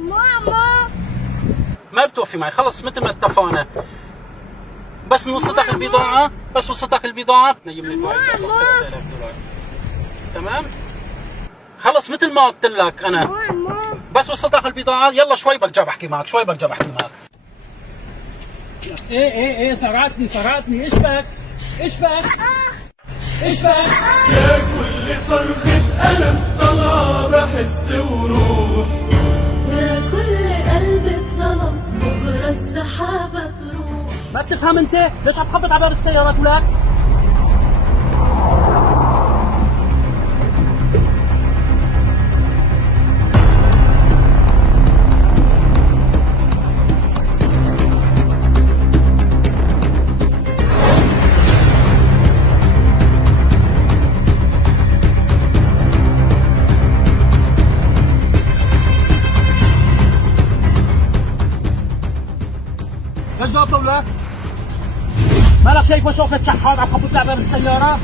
ماما ما بتوفي معي، خلص مثل ما اتفقنا. بس وصلتك البضاعة، بس وصلتك البضاعة بتنيم لك معي 7000 دولار. تمام؟ خلص مثل ما قلت لك أنا، بس وصلتك البضاعة. يلا شوي برجع بحكي معك، شوي برجع بحكي معك. ايه صرعتني. ايش بك؟ ايش بك؟ يا كل صرخة ألم طلع بحس وروح، يا كل قلب اتظلم بكرة السحابة تروح. ما بتفهم انت؟ ليش عم تخبط على باب السيارات ولك؟ ليش جاوبت ولا؟ مالك شايف وش وقفة شحات عم تخبط لي على باب السيارة؟